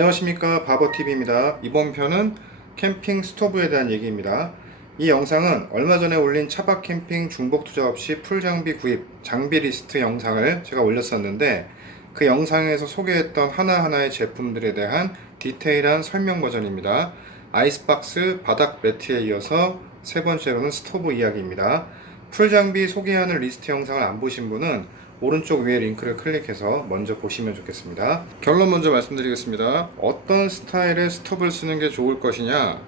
안녕하십니까, 바버TV입니다. 이번 편은 캠핑 스토브에 대한 얘기입니다. 이 영상은 얼마 전에 올린 차박 캠핑 중복 투자 없이 풀 장비 구입 장비 리스트 영상을 제가 올렸었는데, 그 영상에서 소개했던 하나하나의 제품들에 대한 디테일한 설명 버전입니다. 아이스박스 바닥 매트에 이어서 세 번째로는 스토브 이야기입니다. 풀 장비 소개하는 리스트 영상을 안 보신 분은 오른쪽 위에 링크를 클릭해서 먼저 보시면 좋겠습니다. 결론 먼저 말씀드리겠습니다. 어떤 스타일의 스톱을 쓰는 게 좋을 것이냐,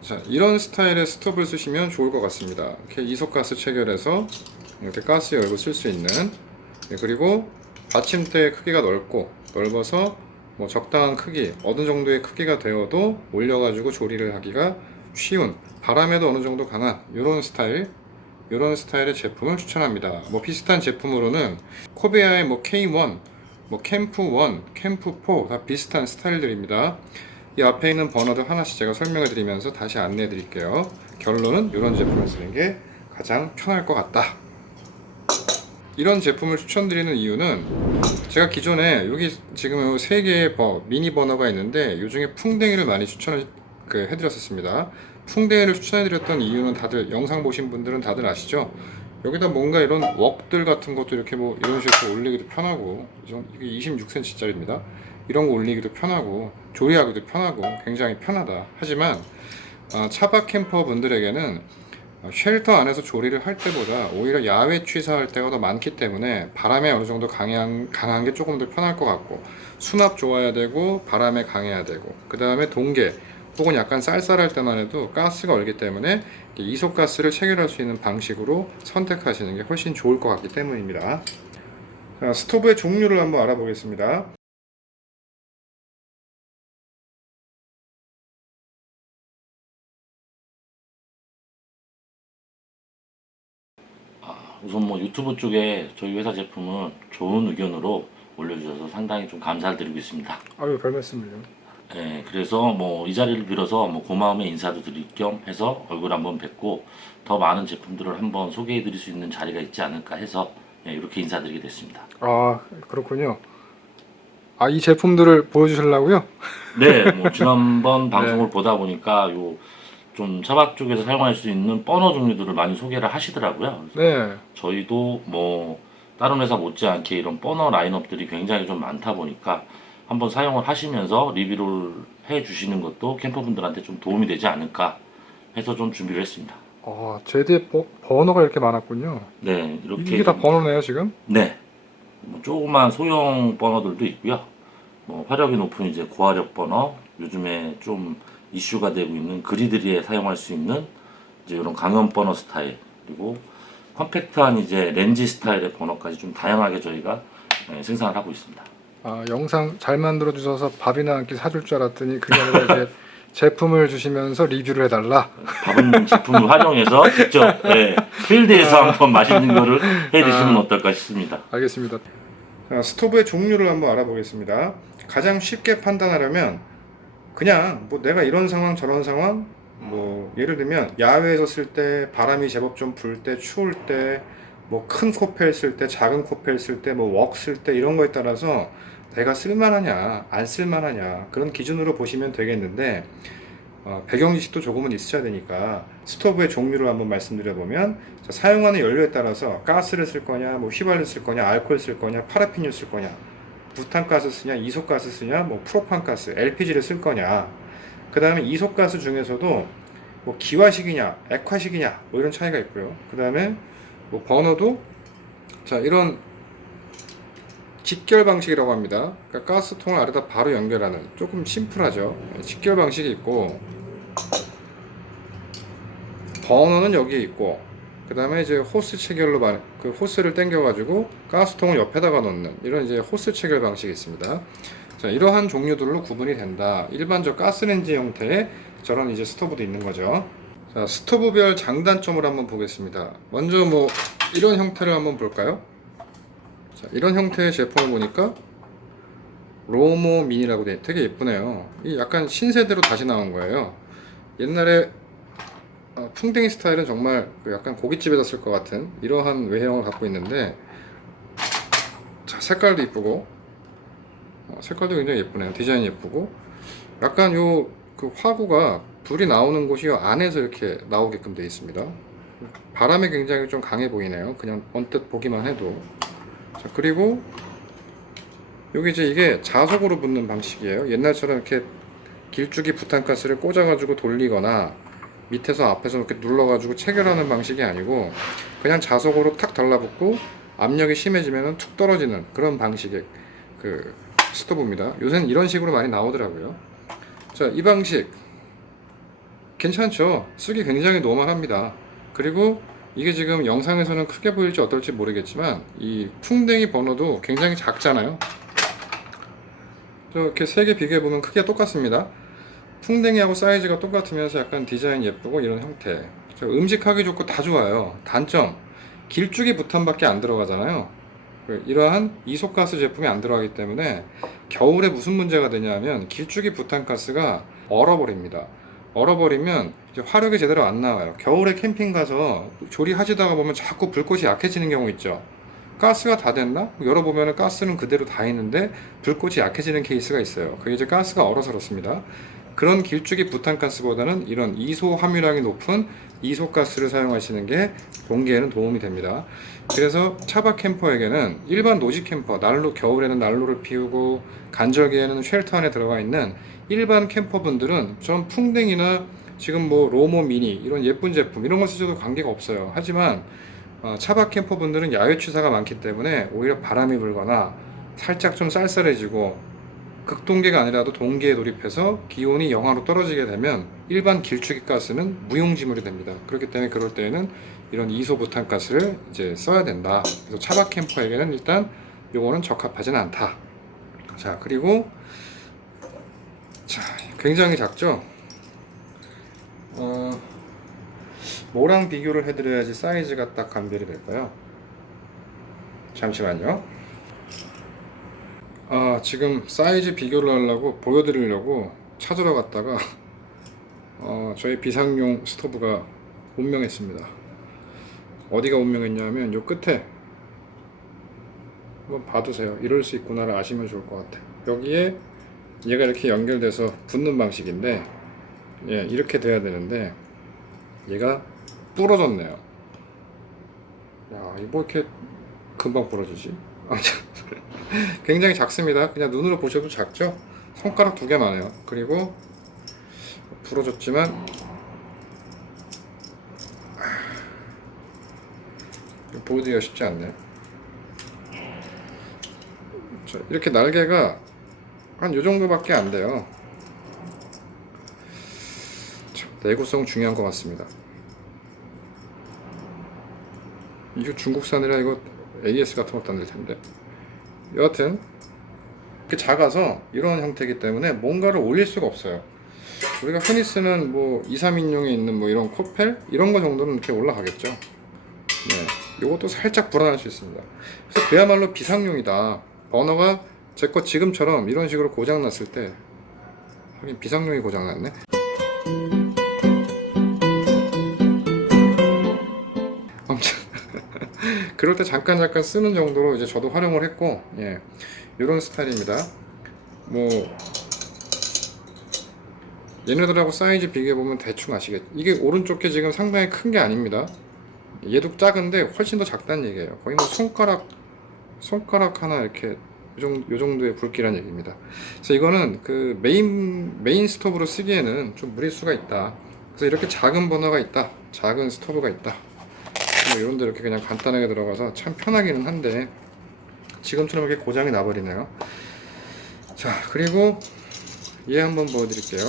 자, 이런 스타일의 스톱을 쓰시면 좋을 것 같습니다. 이렇게 이소가스 체결해서 이렇게 가스 열고 쓸 수 있는, 그리고 받침대의 크기가 넓어서 뭐 적당한 크기, 어느 정도의 크기가 되어도 올려가지고 조리를 하기가 쉬운, 바람에도 어느 정도 강한 이런 스타일의 제품을 추천합니다. 뭐 비슷한 제품으로는 코베아의 뭐 K1, 뭐 캠프1, 캠프4 다 비슷한 스타일들입니다. 이 앞에 있는 버너들 하나씩 제가 설명해 드리면서 다시 안내해 드릴게요. 결론은 이런 제품을 쓰는 게 가장 편할 것 같다. 이런 제품을 추천드리는 이유는, 제가 기존에 여기 지금 3개의 미니 버너가 있는데 이 중에 풍뎅이를 많이 추천을 해드렸었습니다. 풍뎅이를 추천해드렸던 이유는 다들 영상 보신 분들은 다들 아시죠? 여기다 뭔가 이런 웍들 같은 것도 이렇게 뭐 이런 식으로 올리기도 편하고, 이게 26cm 짜리입니다. 이런 거 올리기도 편하고 조리하기도 편하고 굉장히 편하다. 하지만 차박 캠퍼 분들에게는 쉘터 안에서 조리를 할 때보다 오히려 야외 취사할 때가 더 많기 때문에 바람에 어느 정도 강한 게 조금 더 편할 것 같고, 수납 좋아야 되고 바람에 강해야 되고, 그 다음에 동계 혹은 약간 쌀쌀할 때만 해도 가스가 얼기 때문에 이소가스를 체결할 수 있는 방식으로 선택하시는 게 훨씬 좋을 것 같기 때문입니다. 자, 스토브의 종류를 한번 알아보겠습니다. 우선 뭐 유튜브 쪽에 저희 회사 제품은 좋은 의견으로 올려주셔서 상당히 좀 감사를 드리고 있습니다. 아유, 별 말씀을요. 네, 그래서 뭐 이 자리를 빌어서 뭐 고마움의 인사도 드릴 겸 해서 얼굴 한번 뵙고 더 많은 제품들을 한번 소개해 드릴 수 있는 자리가 있지 않을까 해서 이렇게 인사드리게 됐습니다. 아, 그렇군요. 아, 이 제품들을 보여주시려고요? 네, 뭐 지난번 방송을 보다 보니까 요 좀 차박 쪽에서 사용할 수 있는 버너 종류들을 많이 소개를 하시더라고요. 네. 저희도 뭐 다른 회사 못지않게 이런 버너 라인업들이 굉장히 좀 많다 보니까 한번 사용을 하시면서 리뷰를 해 주시는 것도 캠퍼분들한테 좀 도움이 되지 않을까 해서 좀 준비를 했습니다. 아, 제디에 버너가 이렇게 많았군요. 네, 이렇게 이게 다 버너네요, 지금? 네, 뭐 조그만 소형 버너들도 있고요. 뭐 화력이 높은 이제 고화력 버너, 요즘에 좀 이슈가 되고 있는 그리드리에 사용할 수 있는 이제 이런 강연 버너 스타일, 그리고 컴팩트한 이제 렌지 스타일의 버너까지 좀 다양하게 저희가 생산을 하고 있습니다. 아, 영상 잘 만들어 주셔서 밥이나 한 끼 사줄 줄 알았더니 그게 아니라 이제 제품을 주시면서 리뷰를 해달라. 밥은 제품을 활용해서 직접 필드에서 한번 맛있는 거를 해 드시면 어떨까 싶습니다. 알겠습니다. 자, 스토브의 종류를 한번 알아보겠습니다. 가장 쉽게 판단하려면 그냥 뭐 내가 이런 상황 저런 상황, 뭐 예를 들면 야외에서 쓸 때 바람이 제법 좀 불 때, 추울 때, 뭐 큰 코펠 쓸 때, 작은 코펠 쓸 때, 뭐 웍 쓸 때, 이런 거에 따라서 내가 쓸만하냐 안 쓸만하냐 그런 기준으로 보시면 되겠는데, 배경 지식도 조금은 있으셔야 되니까 스토브의 종류를 한번 말씀드려보면, 사용하는 연료에 따라서 가스를 쓸 거냐, 뭐 휘발유 쓸 거냐, 알코올 쓸 거냐, 파라핀유 쓸 거냐, 부탄가스 쓰냐, 이소가스 쓰냐, 뭐 프로판가스, LPG를 쓸 거냐, 그 다음에 이소가스 중에서도 뭐 기화식이냐, 액화식이냐, 뭐 이런 차이가 있고요. 그 다음에 뭐 버너도 자, 이런 직결 방식이라고 합니다. 그러니까 가스통을 아래다 바로 연결하는, 조금 심플하죠. 직결 방식이 있고, 버너는 여기에 있고, 그 다음에 이제 호스 체결로 그 호스를 당겨가지고 가스통을 옆에다가 넣는 이런 이제 호스 체결 방식이 있습니다. 자, 이러한 종류들로 구분이 된다. 일반적 가스레인지 형태의 저런 이제 스토브도 있는 거죠. 자, 스토브별 장단점을 한번 보겠습니다. 먼저 뭐 이런 형태를 한번 볼까요? 자, 이런 형태의 제품을 보니까 로모 미니라고 돼 되게 예쁘네요. 이 약간 신세대로 다시 나온 거예요. 옛날에 풍뎅이 스타일은 정말 약간 고깃집에다 쓸 것 같은 이러한 외형을 갖고 있는데, 자, 색깔도 이쁘고 색깔도 굉장히 예쁘네요. 디자인 예쁘고 약간 요 그 화구가 불이 나오는 곳이 요 안에서 이렇게 나오게끔 되어 있습니다. 바람이 굉장히 좀 강해 보이네요. 그냥 언뜻 보기만 해도. 자, 그리고 여기 이제 이게 자석으로 붙는 방식이에요. 옛날처럼 이렇게 길쭉이 부탄가스를 꽂아가지고 돌리거나 밑에서 앞에서 이렇게 눌러가지고 체결하는 방식이 아니고 그냥 자석으로 탁 달라붙고 압력이 심해지면 툭 떨어지는 그런 방식의 그 스토브입니다. 요새는 이런 식으로 많이 나오더라고요. 자, 이 방식 괜찮죠? 쓰기 굉장히 노멀합니다. 그리고 이게 지금 영상에서는 크게 보일지 어떨지 모르겠지만 이 풍뎅이 버너도 굉장히 작잖아요. 이렇게 세 개 비교해보면 크기가 똑같습니다. 풍뎅이하고 사이즈가 똑같으면서 약간 디자인 예쁘고 이런 형태. 음식하기 좋고 다 좋아요. 단점, 길쭉이 부탄밖에 안 들어가잖아요. 이러한 이소가스 제품이 안 들어가기 때문에 겨울에 무슨 문제가 되냐면 길쭉이 부탄가스가 얼어버립니다. 얼어버리면 이제 화력이 제대로 안 나와요. 겨울에 캠핑 가서 조리하시다가 보면 자꾸 불꽃이 약해지는 경우 있죠. 가스가 다 됐나? 열어보면 가스는 그대로 다 있는데 불꽃이 약해지는 케이스가 있어요. 그게 이제 가스가 얼어서 그렇습니다. 그런 길쭉이 부탄가스보다는 이런 이소 함유량이 높은 이소가스를 사용하시는 게 동기에는 도움이 됩니다. 그래서 차박 캠퍼에게는 일반 노지 캠퍼, 난로, 겨울에는 난로를 피우고 간절기에는 쉘터 안에 들어가 있는 일반 캠퍼분들은 전 풍뎅이나 지금 뭐 로모 미니 이런 예쁜 제품 이런 거 쓰셔도 관계가 없어요. 하지만 차박 캠퍼분들은 야외 취사가 많기 때문에 오히려 바람이 불거나 살짝 좀 쌀쌀해지고 극동계가 아니라도 동계에 돌입해서 기온이 영하로 떨어지게 되면 일반 길쭉이 가스는 무용지물이 됩니다. 그렇기 때문에 그럴 때에는 이런 이소부탄가스를 이제 써야 된다. 그래서 차박 캠퍼에게는 일단 요거는 적합하지는 않다. 자, 그리고 자, 굉장히 작죠? 뭐랑 비교를 해드려야지 사이즈가 딱 감별이 될까요? 잠시만요. 지금 사이즈 비교를 하려고 보여드리려고 찾으러 갔다가 저희 비상용 스토브가 운명했습니다. 어디가 운명했냐면 요 끝에 한번 봐두세요. 이럴 수 있구나를 아시면 좋을 것 같아요. 여기에 얘가 이렇게 연결돼서 붙는 방식인데 예, 이렇게 돼야 되는데 얘가 부러졌네요. 야, 이거 뭐 이렇게 금방 부러지지? 아무튼 굉장히 작습니다. 그냥 눈으로 보셔도 작죠? 손가락 2개만 해요. 그리고 부러졌지만 보여드리기가 쉽지 않네요. 자, 이렇게 날개가 한 요 정도밖에 안 돼요. 참, 내구성 중요한 것 같습니다. 이거 중국산이라 이거 AS 같은 것도 안 될 텐데. 여하튼 이렇게 작아서 이런 형태이기 때문에 뭔가를 올릴 수가 없어요. 우리가 흔히 쓰는 뭐 2, 3인용에 있는 뭐 이런 코펠 이런 거 정도는 이렇게 올라가겠죠. 네, 요것도 살짝 불안할 수 있습니다. 그래서 그야말로 비상용이다. 버너가 제 거 지금처럼 이런 식으로 고장 났을 때 하긴 비상용이 고장 났네. 아무튼 그럴 때 잠깐 쓰는 정도로 이제 저도 활용을 했고, 예, 이런 스타일입니다. 뭐 얘네들하고 사이즈 비교해 보면 대충 아시겠죠. 이게 오른쪽 게 지금 상당히 큰 게 아닙니다. 얘도 작은데 훨씬 더 작다는 얘기예요. 거의 뭐 손가락 하나 이렇게 요 정도의 굵기란 얘기입니다. 그래서 이거는 그 메인 스토브로 쓰기에는 좀 무리수가 있다. 그래서 이렇게 작은 버너가 있다, 작은 스토브가 있다. 뭐 이런데 이렇게 그냥 간단하게 들어가서 참 편하기는 한데 지금처럼 이렇게 고장이 나버리네요. 자, 그리고 얘 한번 보여드릴게요.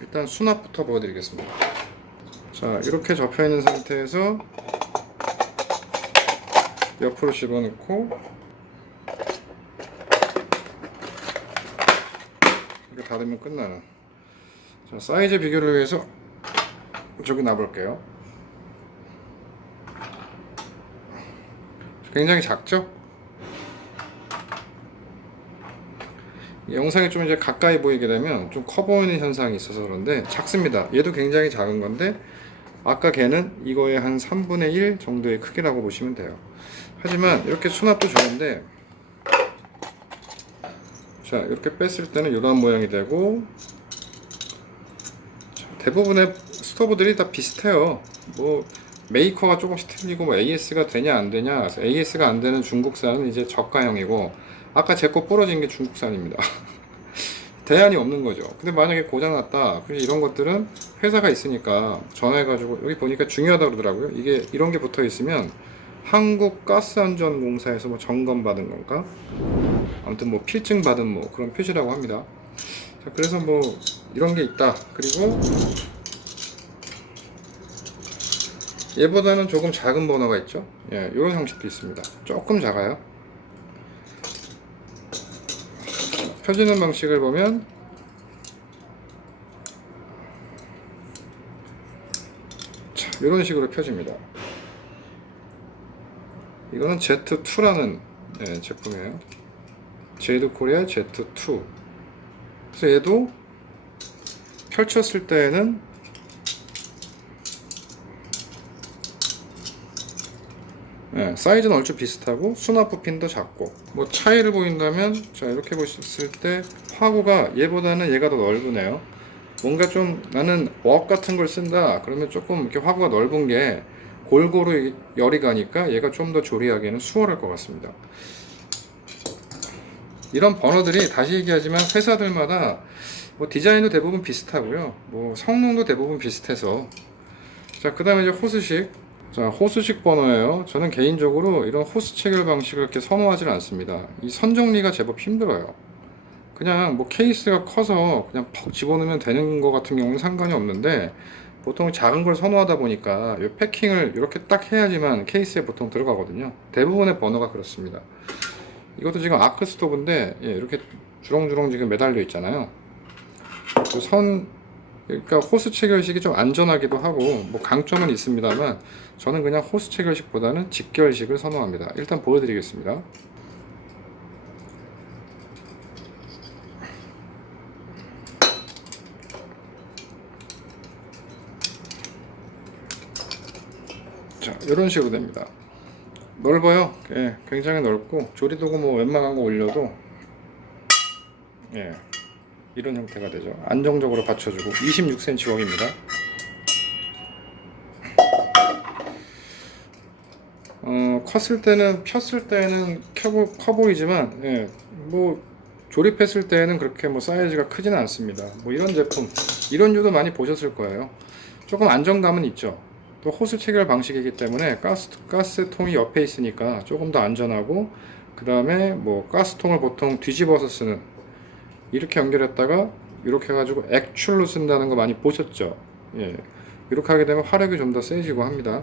일단 수납부터 보여드리겠습니다. 자, 이렇게 접혀있는 상태에서 옆으로 집어넣고 이렇게 닫으면 끝나는. 자, 사이즈 비교를 위해서 저기 놔볼게요. 굉장히 작죠? 영상이 좀 이제 가까이 보이게 되면 좀 커 보이는 현상이 있어서 그런데 작습니다. 얘도 굉장히 작은 건데 아까 걔는 이거의 한 3분의 1 정도의 크기라고 보시면 돼요. 하지만 이렇게 수납도 좋은데, 자 이렇게 뺐을 때는 이런 모양이 되고, 자, 대부분의 스토브들이 다 비슷해요. 뭐 메이커가 조금씩 틀리고, 뭐 AS가 되냐 안 되냐. AS가 안 되는 중국산은 이제 저가형이고, 아까 제 거 부러진 게 중국산입니다. 대안이 없는 거죠. 근데 만약에 고장났다, 그래서 이런 것들은 회사가 있으니까 전화해가지고, 여기 보니까 중요하다고 그러더라고요. 이게 이런 게 붙어 있으면 한국가스안전공사에서 뭐 점검 받은 건가, 아무튼 뭐 필증 받은 뭐 그런 표시라고 합니다. 자, 그래서 뭐 이런 게 있다. 그리고 얘보다는 조금 작은 버너가 있죠. 예, 이런 형식도 있습니다. 조금 작아요. 펴지는 방식을 보면, 자, 이런 식으로 펴집니다. 이거는 Z2라는 제품이에요. 제이드 코리아 Z2. 그래서 얘도 펼쳤을 때에는 사이즈는 얼추 비슷하고 수납 부핀도 작고, 뭐 차이를 보인다면, 자 이렇게 보셨을 때 화구가 얘보다는 얘가 더 넓으네요. 뭔가 좀 나는 웍 같은 걸 쓴다 그러면 조금 이렇게 화구가 넓은 게 골고루 열이 가니까 얘가 좀 더 조리하기에는 수월할 것 같습니다. 이런 버너들이, 다시 얘기하지만 회사들마다 뭐 디자인도 대부분 비슷하고요, 뭐 성능도 대부분 비슷해서. 자, 그 다음에 이제 호스식. 자, 호스식 버너예요. 저는 개인적으로 이런 호스 체결 방식을 이렇게 선호하지는 않습니다. 이 선 정리가 제법 힘들어요. 그냥 뭐 케이스가 커서 그냥 퍽 집어넣으면 되는 것 같은 경우는 상관이 없는데, 보통 작은 걸 선호하다 보니까 이 패킹을 이렇게 딱 해야지만 케이스에 보통 들어가거든요. 대부분의 버너가 그렇습니다. 이것도 지금 아크 스토브인데, 예, 이렇게 주렁주렁 지금 매달려 있잖아요. 그 그러니까 호스 체결식이 좀 안전하기도 하고 뭐 강점은 있습니다만, 저는 그냥 호스 체결식보다는 직결식을 선호합니다. 일단 보여드리겠습니다. 자, 이런 식으로 됩니다. 넓어요. 예, 굉장히 넓고, 조리도구 뭐 웬만한 거 올려도, 예, 이런 형태가 되죠. 안정적으로 받쳐주고, 26cm 웍입니다. 컸을 때는, 폈을 때는 커 보이지만, 예, 뭐 조립했을 때는 그렇게 뭐 사이즈가 크지는 않습니다. 뭐 이런 제품, 이런 류도 많이 보셨을 거예요. 조금 안정감은 있죠. 또 호스 체결 방식이기 때문에 가스통이 옆에 있으니까 조금 더 안전하고, 그 다음에 뭐 가스통을 보통 뒤집어서 쓰는, 이렇게 연결했다가 이렇게 해가지고 액출로 쓴다는 거 많이 보셨죠. 예, 이렇게 하게 되면 화력이 좀 더 세지고 합니다.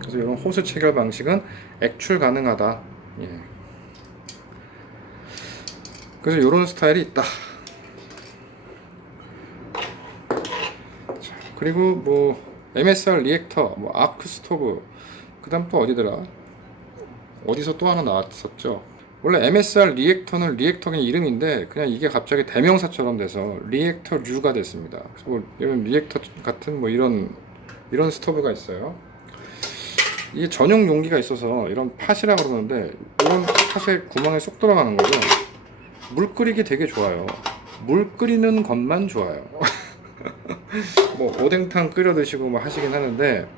그래서 이런 호스 체결 방식은 액출 가능하다. 예. 그래서 이런 스타일이 있다. 자, 그리고 뭐 MSR 리액터, 뭐 아크 스토브, 그 다음 또 어디더라, 어디서 또 하나 나왔었죠. 원래 MSR 리액터는 리액터 그냥 이름인데, 그냥 이게 갑자기 대명사처럼 돼서 리액터류가 됐습니다. 그래서 뭐 이런 리액터 같은 뭐 이런 스토브가 있어요. 이게 전용 용기가 있어서 이런 팟이라 그러는데, 이런 팟에 구멍에 쏙 들어가는 거죠. 물 끓이기 되게 좋아요. 물 끓이는 것만 좋아요. 뭐 오뎅탕 끓여 드시고 뭐 하시긴 하는데,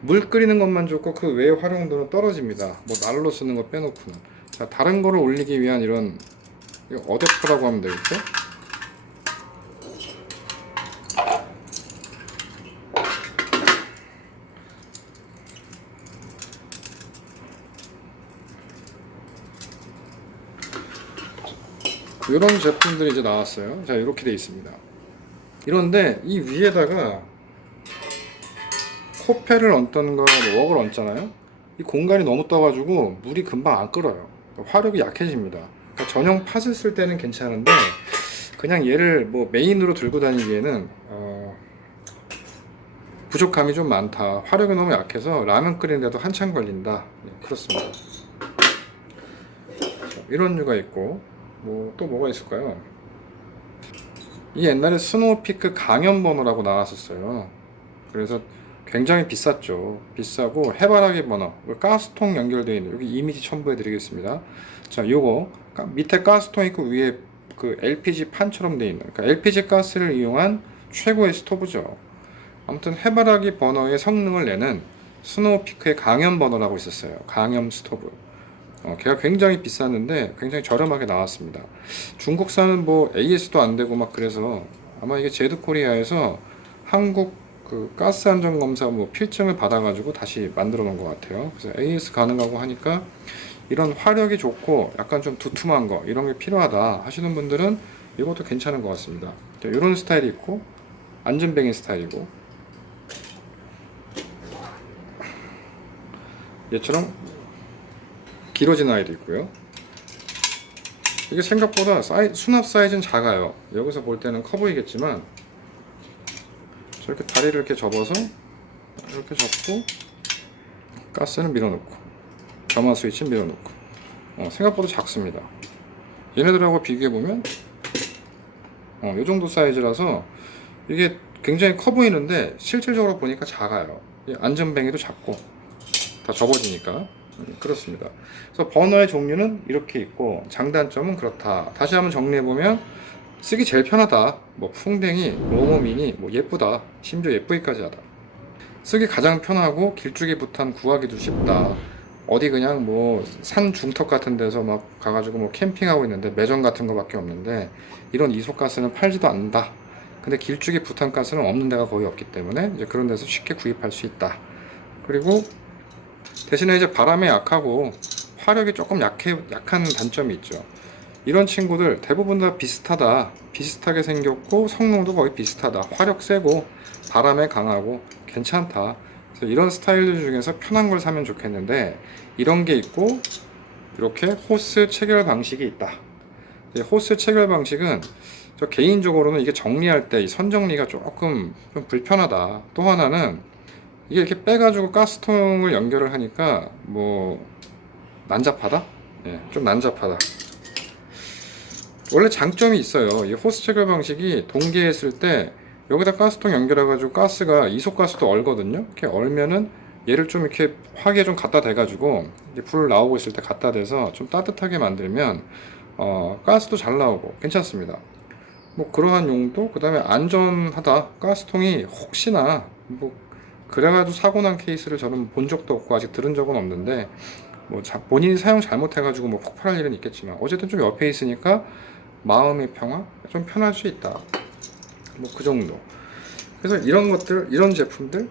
물 끓이는 것만 좋고 그 외의 활용도는 떨어집니다. 뭐 난로 쓰는 거 빼놓고는. 자, 다른 거를 올리기 위한 이런, 이거 어댑터라고 하면 되겠죠? 이런 제품들이 이제 나왔어요. 자, 이렇게 돼 있습니다. 이런데 이 위에다가 코페를 얹던가 뭐 웍을 얹잖아요. 이 공간이 너무 떠가지고 물이 금방 안 끓어요. 그러니까 화력이 약해집니다. 그러니까 전용 팟을 쓸 때는 괜찮은데, 그냥 얘를 뭐 메인으로 들고 다니기에는 부족함이 좀 많다. 화력이 너무 약해서 라면 끓이는데도 한참 걸린다. 네, 그렇습니다. 자, 이런 류가 있고, 뭐 또 뭐가 있을까요? 이 옛날에 스노우피크 강연 버너라고 나왔었어요. 그래서 굉장히 비쌌죠. 비싸고 해바라기 버너, 가스통 연결되어 있는 여기 이미지 첨부해 드리겠습니다. 자, 요거 밑에 가스통 있고 위에 그 LPG 판처럼 되어 있는, 그러니까 LPG 가스를 이용한 최고의 스토브죠. 아무튼 해바라기 버너의 성능을 내는 스노우피크의 강염 버너라고 있었어요. 강염 스토브. 걔가 굉장히 비쌌는데 굉장히 저렴하게 나왔습니다. 중국산은 뭐 AS도 안 되고 막 그래서 아마 이게 제드코리아에서 한국 그 가스 안전 검사 뭐 필증을 받아가지고 다시 만들어 놓은 것 같아요. 그래서 AS 가능하고 하니까 이런 화력이 좋고 약간 좀 두툼한 거 이런 게 필요하다 하시는 분들은 이것도 괜찮은 것 같습니다. 이런 스타일이 있고 안전뱅이 스타일이고 얘처럼 길어진 아이도 있고요. 이게 생각보다 수납 사이즈는 작아요. 여기서 볼 때는 커 보이겠지만 저렇게 다리를 이렇게 접어서 이렇게 접고 가스는 밀어넣고 점화 스위치 밀어넣고 생각보다 작습니다. 얘네들하고 비교해보면 이 정도 사이즈라서 이게 굉장히 커 보이는데 실질적으로 보니까 작아요. 안전뱅이도 작고 다 접어지니까 그렇습니다. 그래서 버너의 종류는 이렇게 있고 장단점은 그렇다. 다시 한번 정리해보면 쓰기 제일 편하다. 뭐 풍뎅이, 모모미니, 뭐 예쁘다. 심지어 예쁘기까지 하다. 쓰기 가장 편하고 길쭉이 부탄 구하기도 쉽다. 어디 그냥 뭐 산 중턱 같은 데서 막 가가지고 뭐 캠핑하고 있는데 매점 같은 거밖에 없는데 이런 이소가스는 팔지도 않는다. 근데 길쭉이 부탄가스는 없는 데가 거의 없기 때문에 이제 그런 데서 쉽게 구입할 수 있다. 그리고 대신에 이제 바람에 약하고 화력이 조금 약한 단점이 있죠. 이런 친구들 대부분 다 비슷하다. 비슷하게 생겼고 성능도 거의 비슷하다. 화력 세고 바람에 강하고 괜찮다. 그래서 이런 스타일들 중에서 편한 걸 사면 좋겠는데 이런 게 있고 이렇게 호스 체결 방식이 있다. 호스 체결 방식은 저 개인적으로는 이게 정리할 때 이 선 정리가 조금 좀 불편하다. 또 하나는 이게 이렇게 빼가지고 가스통을 연결을 하니까 뭐 난잡하다? 예, 좀 난잡하다. 원래 장점이 있어요. 이 호스 체결 방식이 동계했을 때 여기다 가스통 연결해가지고 가스가 이소가스도 얼거든요. 이렇게 얼면은 얘를 좀 이렇게 화기에 좀 갖다 대가지고 이제 불 나오고 있을 때 갖다 대서 좀 따뜻하게 만들면 가스도 잘 나오고 괜찮습니다. 뭐 그러한 용도, 그 다음에 안전하다. 가스통이 혹시나 뭐 그래가지고 사고 난 케이스를 저는 본 적도 없고 아직 들은 적은 없는데 뭐 본인이 사용 잘못해가지고 뭐 폭발할 일은 있겠지만 어쨌든 좀 옆에 있으니까 마음의 평화, 좀 편할 수 있다. 뭐 그 정도. 그래서 이런 것들, 이런 제품들,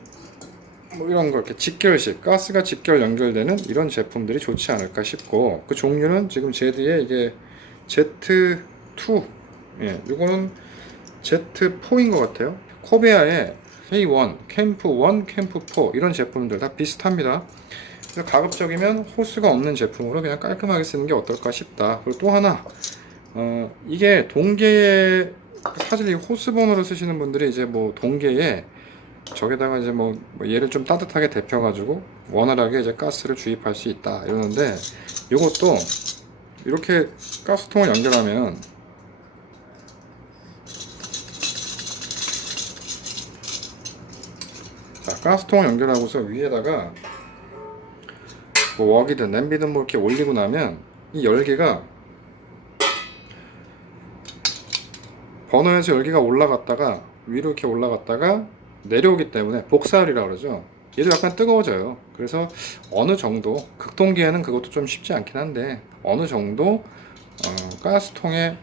뭐 이런 거 이렇게 직결식, 가스가 직결 연결되는 이런 제품들이 좋지 않을까 싶고 그 종류는 지금 제드의 이게 Z2, 예, 이거는 Z4인 것 같아요. 코베아의 K1, 캠프 1, 캠프 4 이런 제품들 다 비슷합니다. 그래서 가급적이면 호스가 없는 제품으로 그냥 깔끔하게 쓰는 게 어떨까 싶다. 그리고 또 하나, 이게 동계에 사실 이 호스 버너를 쓰시는 분들이 이제 뭐 동계에 저기다가 이제 뭐 얘를 좀 따뜻하게 데펴가지고 원활하게 이제 가스를 주입할 수 있다 이러는데 이것도 이렇게 가스통을 연결하면 자, 가스통을 연결하고서 위에다가 뭐 웍이든 냄비든 뭐 이렇게 올리고 나면 이 열기가 버너에서 열기가 올라갔다가 위로 이렇게 올라갔다가 내려오기 때문에 복사열이라고 그러죠. 얘도 약간 뜨거워져요. 그래서 어느 정도 극동기에는 그것도 좀 쉽지 않긴 한데 어느 정도 가스통의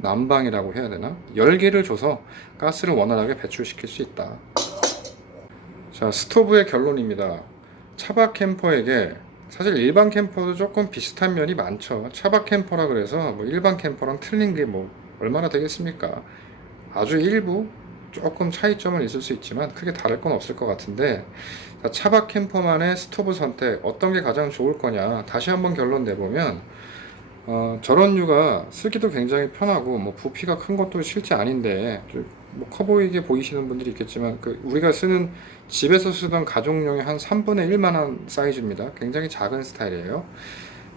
난방이라고 해야 되나? 열기를 줘서 가스를 원활하게 배출시킬 수 있다. 자, 스토브의 결론입니다. 차박 캠퍼에게 사실 일반 캠퍼도 조금 비슷한 면이 많죠. 차박 캠퍼라 그래서 뭐 일반 캠퍼랑 틀린 게 뭐 얼마나 되겠습니까? 아주 일부 조금 차이점은 있을 수 있지만 크게 다를 건 없을 것 같은데 자, 차박 캠퍼만의 스토브 선택 어떤 게 가장 좋을 거냐 다시 한번 결론 내보면 저런 류가 쓰기도 굉장히 편하고 뭐 부피가 큰 것도 실제 아닌데 뭐 커 보이게 보이시는 분들이 있겠지만 그 우리가 쓰는 집에서 쓰던 가족용의 한 3분의 1만한 사이즈입니다. 굉장히 작은 스타일이에요.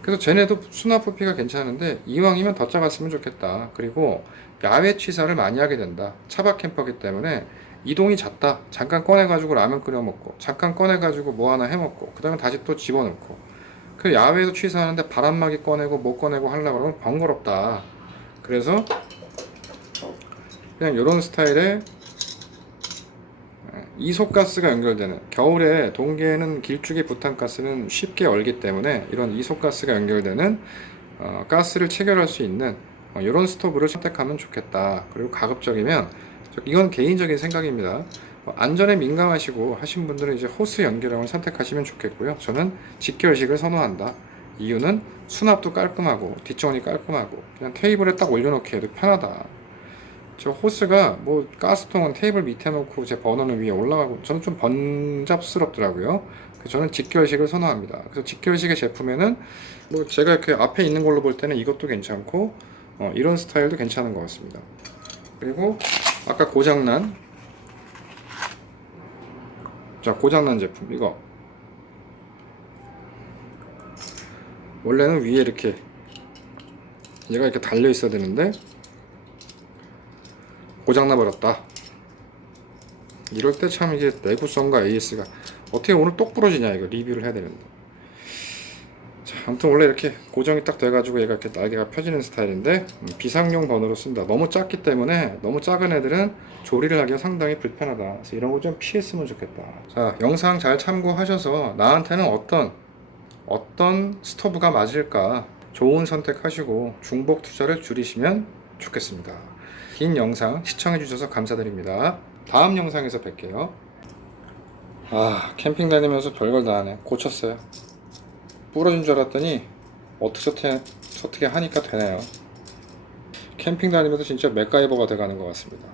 그래서 쟤네도 수납 부피가 괜찮은데 이왕이면 더 작았으면 좋겠다. 그리고 야외 취사를 많이 하게 된다. 차박 캠퍼기 때문에 이동이 잦다. 잠깐 꺼내가지고 라면 끓여 먹고, 잠깐 꺼내가지고 뭐 하나 해 먹고, 그 다음에 다시 또 집어넣고. 그 야외에서 취사하는데 바람막이 꺼내고 못 꺼내고 하려고 그러면 번거롭다. 그래서 그냥 이런 스타일의 이소가스가 연결되는, 겨울에 동계에는 길쭉이 부탄가스는 쉽게 얼기 때문에 이런 이소가스가 연결되는 가스를 체결할 수 있는 이런 스토브를 선택하면 좋겠다. 그리고 가급적이면, 이건 개인적인 생각입니다. 안전에 민감하시고 하신 분들은 이제 호스 연결형을 선택하시면 좋겠고요. 저는 직결식을 선호한다. 이유는 수납도 깔끔하고 뒷정리 깔끔하고 그냥 테이블에 딱 올려놓기 해도 편하다. 저 호스가 뭐 가스통은 테이블 밑에 놓고 제 버너는 위에 올라가고 저는 좀 번잡스럽더라고요. 그래서 저는 직결식을 선호합니다. 그래서 직결식의 제품에는 뭐 제가 이렇게 앞에 있는 걸로 볼 때는 이것도 괜찮고 이런 스타일도 괜찮은 것 같습니다. 그리고 아까 고장난 제품, 이거 원래는 위에 이렇게 얘가 이렇게 달려 있어야 되는데 고장나 버렸다. 이럴 때 참 이게 내구성과 AS가 어떻게 오늘 똑 부러지냐, 이거 리뷰를 해야 되는데. 자, 아무튼 원래 이렇게 고정이 딱 돼가지고 얘가 이렇게 날개가 펴지는 스타일인데 비상용 버너로 쓴다. 너무 작기 때문에 너무 작은 애들은 조리를 하기가 상당히 불편하다. 그래서 이런 거 좀 피했으면 좋겠다. 자, 영상 잘 참고하셔서 나한테는 어떤 스토브가 맞을까 좋은 선택하시고 중복 투자를 줄이시면 좋겠습니다. 긴 영상 시청해주셔서 감사드립니다. 다음 영상에서 뵐게요. 캠핑 다니면서 별걸 다 하네. 고쳤어요. 부러진 줄 알았더니 어떻게 하니까 되네요. 캠핑 다니면서 진짜 맥가이버가 돼가는 것 같습니다.